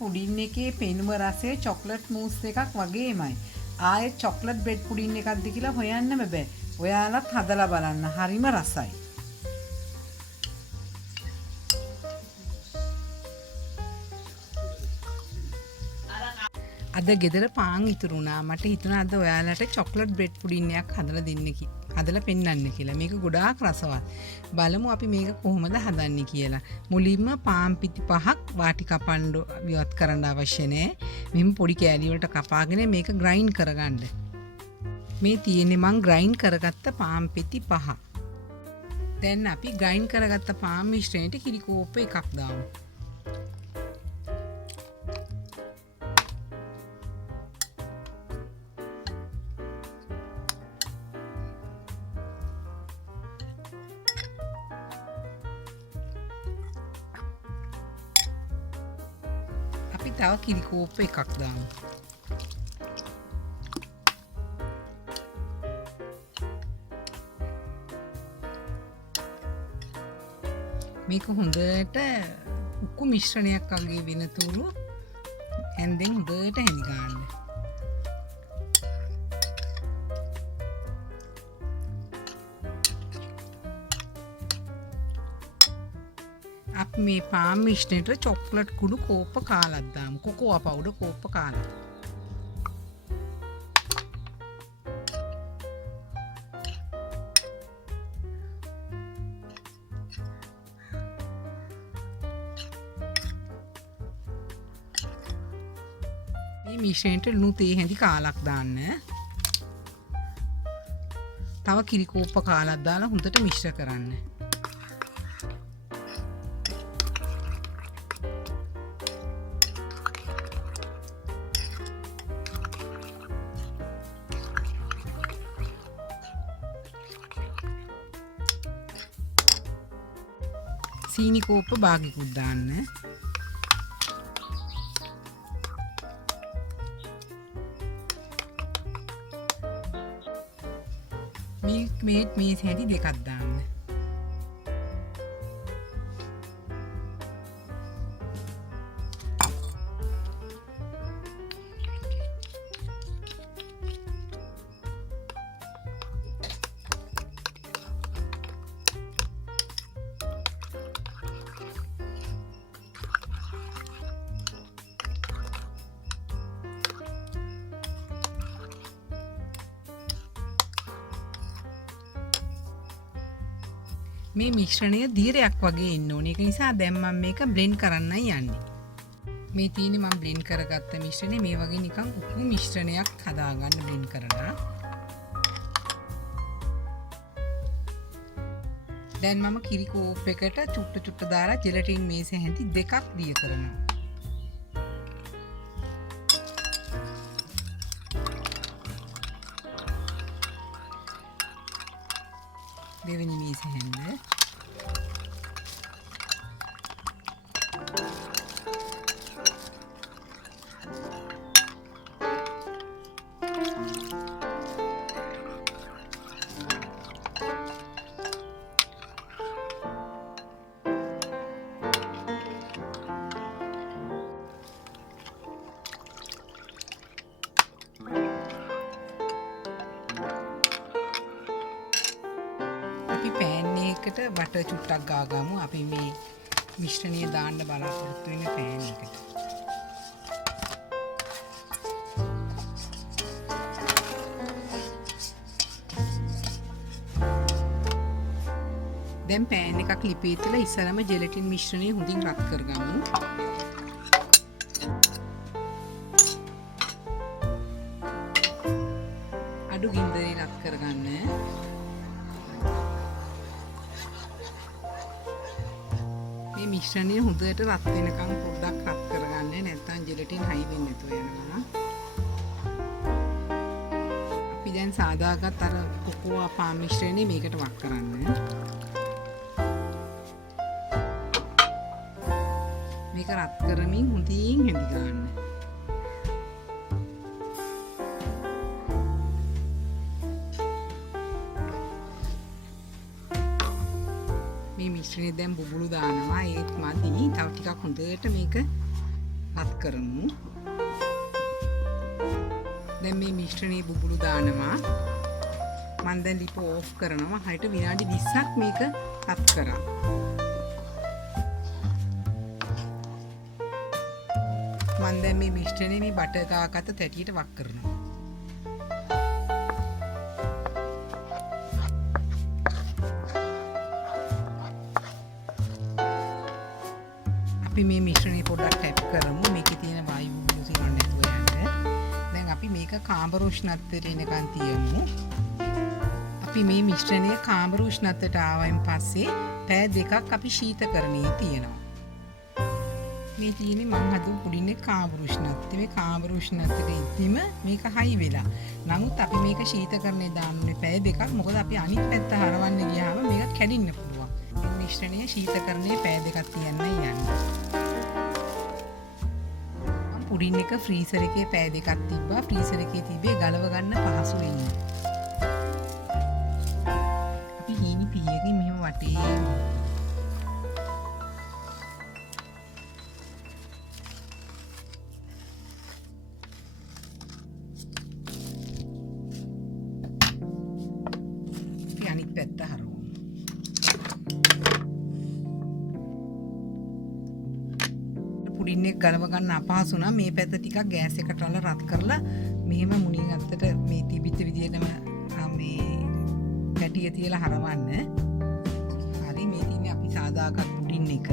Pudding එකේ පෙනුම රසය චොක්ලට් මූස් එකක් වගේමයි. ආයෙත් චොක්ලට් බ්‍රෙඩ් පුඩින් එකක්ද කියලා හොයන්නම බෑ. ඔයාලත් හදලා බලන්න. හරිම රසයි. අද ගෙදර පාන් ඉතුරු වුණා. මට හිතුණා අද ඔයාලට චොක්ලට් බ්‍රෙඩ් පුඩින් එකක් හදලා දෙන්න හදලා පෙන්නන්න කියලා. මේක ගොඩාක් රසවත්. බලමු අපි මේක කොහොමද හදන්නේ කියලා. මුලින්ම පාන් පිටි 5ක් වාටි කපන්න විවත් කරන්න අවශ්‍ය නැහැ. මෙහෙම පොඩි කෑලි වලට කපාගෙන මේක ග්‍රයින්ඩ් කරගන්න. මේ තියෙන්නේ මං ග්‍රයින්ඩ් කරගත්ත පාන් පිටි 5. දැන් අපි ග්‍රයින්ඩ් කරගත්ත පාන් මිශ්‍රණයට කිරි කෝප්ප එකක් දාමු. අපි තව කිරි කෝප්ප එකක් දාමු. මේක හොඳට උක්කු මිශ්‍රණයක් වගේ වෙනතුරු හැන්දෙන් හොඳට හැඳි ගන්න. අපි මේ පාන් මිශ්‍රණයට චොක්ලට් කුඩු කෝප්ප කාලක් දාමු. Cocoa powder කෝප්ප කාලක්. මේ මිශ්‍රණයට ලුණු තේ හැඳි කාලක් දාන්න. තව කිරි කෝප්ප කාලක් දාලා හොඳට මිශ්‍ර කරන්න. සීනි කෝප්ප භාගිකුත් දාන්න. මිල්ක් මේඩ් මේස් හැටි දෙකක් දාන්න. මේ මිශ්‍රණය දීරයක් වගේ ඉන්න ඕනේ. ඒක නිසා දැන් මම මේක බ්ලෙන්ඩ් කරන්නයි යන්නේ. මේ තියෙන්නේ මම බ්ලෙන්ඩ් කරගත්ත මිශ්‍රණය. මේ වගේ නිකන් උණු මිශ්‍රණයක් හදාගන්න බ්ලෙන්ඩ් කරලා. දැන් මම කිරි කෝප් එකට චුට්ට දාලා ජෙලටින් මේස හැඳි දෙකක් දිය කරනවා. දෙවෙනි මේස හැඳ. අපි පෑන් එකකට බටර් චුට්ටක් ගාගමු. අපි මේ මිශ්‍රණය දාන්න බලාපොරොත්තු වෙන පෑන් එකට. දැන් පෑන් එකක් ලිපේ තියලා ඉස්සරම ජෙලටින් මිශ්‍රණය හොඳින් රත් කරගමු. අඩු ගින්දරේ රත් කරගන්න. මේ මිශ්‍රණය හොඳට රත් වෙනකන් පොඩ්ඩක් රත් කරගන්න. නැත්නම් ජෙලටින් හයි වෙන්නේ නැතුව යනවා. අපි දැන් සාදාගත් අර කොකෝවා පාන් මිශ්‍රණය මේකට වක් කරන්න. මේක රත් කරමින් හොඳින් හැඳි ගන්න. මේ මිශ්‍රණය දැන් බුබුලු දානවා. ඒත් මදි. තව ටිකක් හොඳට මේක රත් කරමු. දැන් මේ මිශ්‍රණයේ බුබුලු දානවා. මම දැන් ලිප ඕෆ් කරනවා. හරියට විනාඩි 20ක් මේක රත් කරා. මම දැන් මේ මිශ්‍රණය මේ බටර් කාකත තැටියට වක් කරනවා. අපි මේ මිශ්‍රණය පොඩ්ඩක් ටැප් කරමු. මේකේ තියෙන වායු බුබුලු තියෙනව නැතුව යන්න. දැන් අපි මේක කාමර උෂ්ණත්වයට එනකන් තියමු. අපි මේ මිශ්‍රණය කාමර උෂ්ණත්වයට ආවයින් පස්සේ පැය 2ක් අපි ශීතකරණයේ තියනවා. මේ තියෙන්නේ මම හදපු පුඩින් එක කාමර උෂ්ණත්වය. මේ කාමර උෂ්ණත්වයට ඉද්දිම මේක හයි වෙලා. නමුත් අපි මේක ශීතකරණයේ දාන්නේ පැය 2ක්. මොකද අපි අනිත් පැත්ත හරවන්න ගියාම මේක කැඩෙන්න පුළුවන්. මේ මිශ්‍රණය ශීතකරණයේ පැය 2ක් තියන්නයි යන්නේ. පුඩින් එක ෆ්‍රීසර් එකේ පැය 2ක් තිබ්බා. ෆ්‍රීසර් එකේ තිබේ ගලව ගන්න පහසු වෙන්න. අපි හීනි පියකින් මෙහෙම වටේ අනිත් පැත්ත හරවමු. පුඩින් එක ගලව ගන්න අපහසු නම් මේ පැත්ත ටිකක් ගෑස් එකට රත් කරලා මෙහෙම මුණින් අත්තට මේ තිබිච්ච විදිහටම මේ පැටිය තියලා හරවන්න. හරි මේ තියෙන්නේ අපි සාදාගත් පුඩින් එක.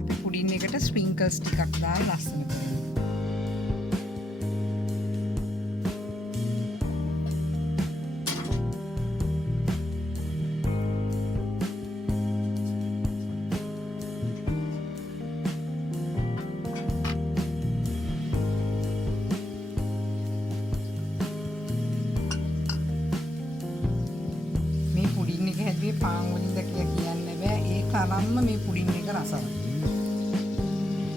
අපි පුඩින් එකට ස්ප්‍රින්කල්ස් ටිකක් දාලා ලස්සන කරමු. හැදුවේ පාන් වලින්ද කියලා කියන්න බෑ. ඒ තරම්ම මේ පුඩින් එක රසවත්.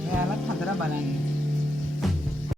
ඔයාලත් හදලා බලන්න.